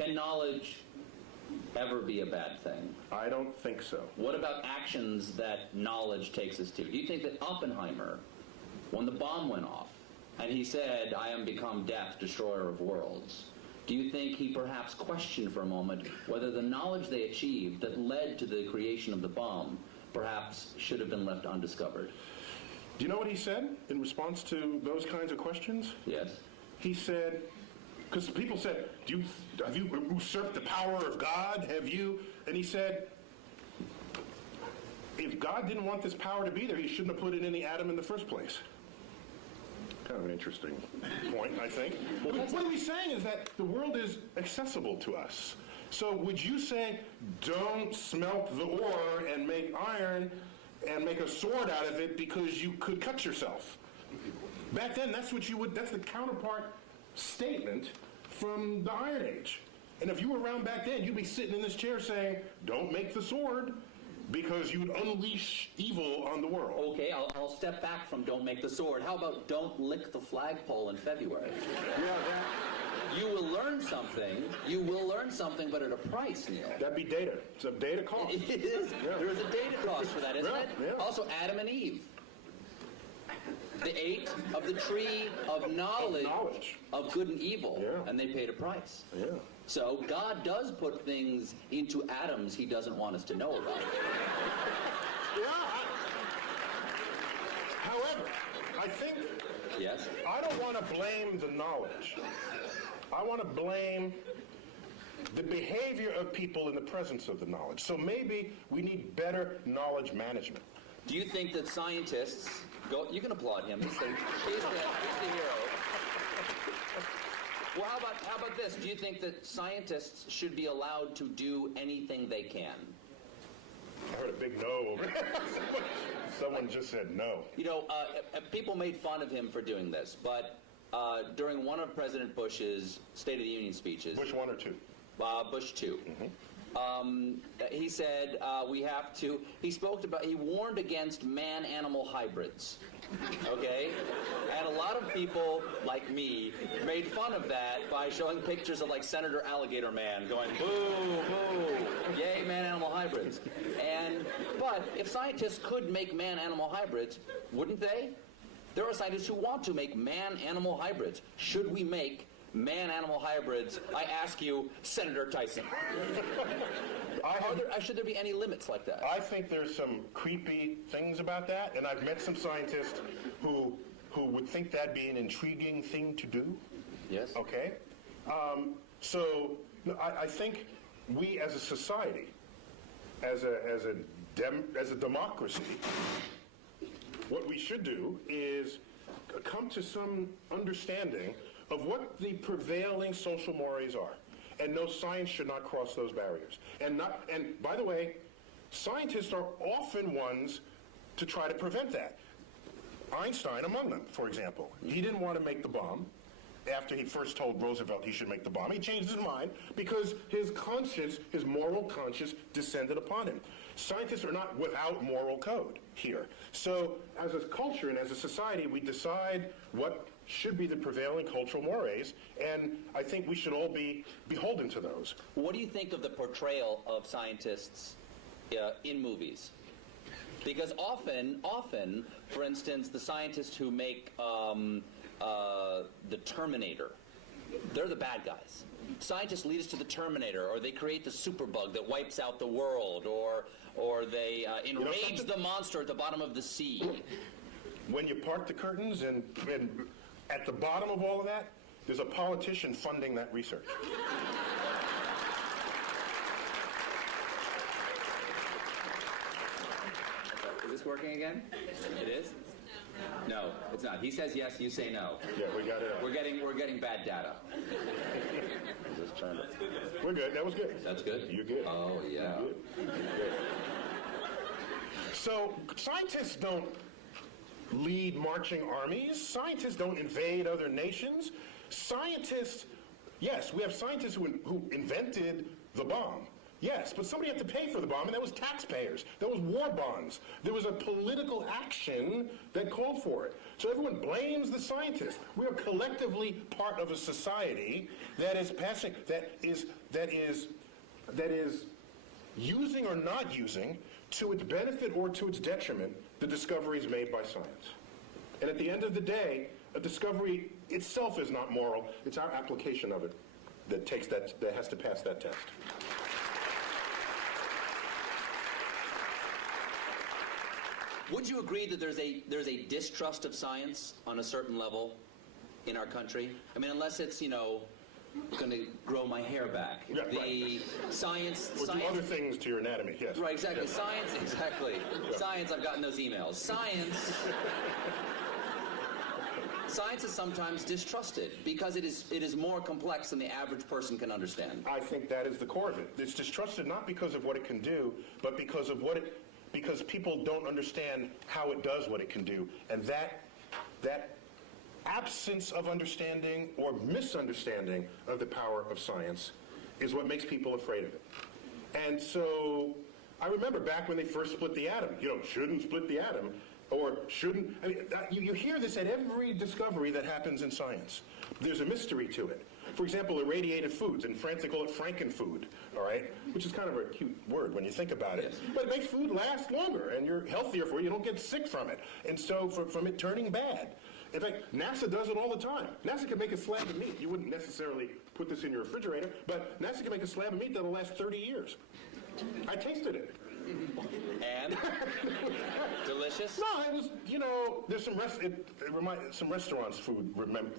Can knowledge ever be a bad thing? I don't think so. What about actions that knowledge takes us to? Do you think that Oppenheimer, when the bomb went off, and he said, "I am become death, destroyer of worlds," do you think he perhaps questioned for a moment whether the knowledge they achieved that led to the creation of the bomb perhaps should have been left undiscovered? Do you know what he said in response to those kinds of questions? Yes. He said, because people said, have you usurped the power of God? Have you? And he said, if God didn't want this power to be there, he shouldn't have put it in the atom in the first place. Kind of an interesting point, I think. Well, what he's saying is that the world is accessible to us. So would you say, don't smelt the ore and make iron and make a sword out of it because you could cut yourself? Back then, that's the counterpart statement from the Iron Age. And if you were around back then, you'd be sitting in this chair saying, don't make the sword, because you would unleash evil on the world. Okay, I'll step back from don't make the sword. How about don't lick the flagpole in February? Yeah, You will learn something. You will learn something, but at a price, Neil. that'd be data. It's a data cost. It is. Yeah. There is a data cost for that, isn't Yeah, it? yeah. Also, Adam and Eve. They ate of the tree of knowledge of good and evil, Yeah. and they paid a price. Yeah. So God does put things into atoms he doesn't want us to know about. Yeah. However, I think Yes? I don't want to blame the knowledge. I want to blame the behavior of people in the presence of the knowledge. So maybe we need better knowledge management. Do you think that scientists go? You can applaud him. He's the hero. Well, how about this? Do you think that scientists should be allowed to do anything they can? I heard a big no over there. Someone just said no. You know, people made fun of him for doing this, but during one of President Bush's State of the Union speeches, Bush 1 or 2? Bush 2. He said he warned against man-animal hybrids. Okay? And a lot of people, like me, made fun of that by showing pictures of, like, Senator Alligator Man going, boo, boo, yay, man-animal hybrids. But if scientists could make man-animal hybrids, wouldn't they? There are scientists who want to make man-animal hybrids. Should we make man-animal hybrids? I ask you, Senator Tyson. Should there be any limits like that? I think there's some creepy things about that, and I've met some scientists who would think that'd be an intriguing thing to do. Yes. Okay? I think we as a society, as a democracy, what we should do is come to some understanding of what the prevailing social mores are. And no, science should not cross those barriers. And by the way, scientists are often ones to try to prevent that. Einstein among them, for example. He didn't want to make the bomb after he first told Roosevelt he should make the bomb. He changed his mind because his conscience, his moral conscience, descended upon him. Scientists are not without moral code here. So as a culture and as a society, we decide what should be the prevailing cultural mores, and I think we should all be beholden to those. What do you think of the portrayal of scientists in movies? Because often, for instance, the scientists who make the Terminator, they're the bad guys. Scientists lead us to the Terminator, or they create the superbug that wipes out the world, or they enrage the monster at the bottom of the sea. When you part the curtains and at the bottom of all of that, there's a politician funding that research. Is this working again? It is? No, it's not. He says yes, you say no. Yeah, we got it. We're getting bad data. Just trying to... We're good. That was good. That's good? You're good. Oh, yeah. You're good. So scientists don't lead marching armies. Scientists don't invade other nations. Scientists, yes, we have scientists who invented the bomb, Yes, but somebody had to pay for the bomb, and that was taxpayers. That was war bonds. There was a political action that called for it. So everyone blames the scientists. We are collectively part of a society that is passing, that is using or not using, to its benefit or to its detriment, the discoveries made by science. And at the end of the day, a discovery itself is not moral. It's our application of it that has to pass that test. Would you agree that there's a distrust of science on a certain level in our country? I mean, unless it's, going to grow my hair back. Yeah, the science... Or do other things to your anatomy, yes. Right, exactly. Yes. Science, exactly. Yeah. Science, I've gotten those emails. Science is sometimes distrusted because it is more complex than the average person can understand. I think that is the core of it. It's distrusted not because of what it can do, but because of because people don't understand how it does what it can do. And that absence of understanding or misunderstanding of the power of science is what makes people afraid of it. And so I remember back when they first split the atom, shouldn't split the atom, or shouldn't, I mean, you hear this at every discovery that happens in science. There's a mystery to it. For example, irradiated foods. In France, they call it frankenfood, all right? Which is kind of a cute word when you think about it. Yes. But it makes food last longer, and you're healthier for it. You don't get sick from it. And so from it turning bad. In fact, NASA does it all the time. NASA can make a slab of meat. You wouldn't necessarily put this in your refrigerator, but NASA can make a slab of meat that'll last 30 years. I tasted it. And? Delicious? No, it was, there's some restaurants' food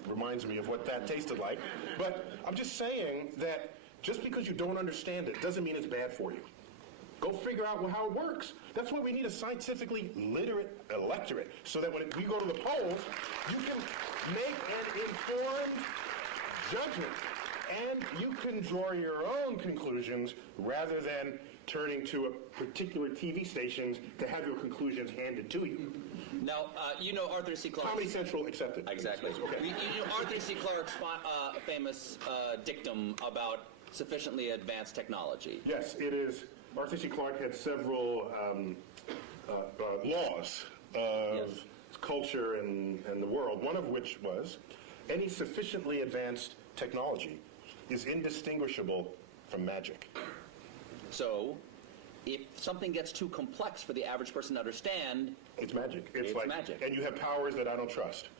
reminds me of what that tasted like. But I'm just saying that just because you don't understand it doesn't mean it's bad for you. Go figure out how it works. That's why we need a scientifically literate electorate, so that when we go to the polls, you can make an informed judgment. And you can draw your own conclusions rather than turning to particular TV stations to have your conclusions handed to you. Now, Arthur C. Clarke. Comedy Central accepted. Exactly. Okay. Arthur C. Clarke's famous dictum about sufficiently advanced technology. Yes, it is. Arthur C. Clarke had several laws of culture and the world, one of which was any sufficiently advanced technology is indistinguishable from magic. So, if something gets too complex for the average person to understand, it's magic. It's magic. And you have powers that I don't trust.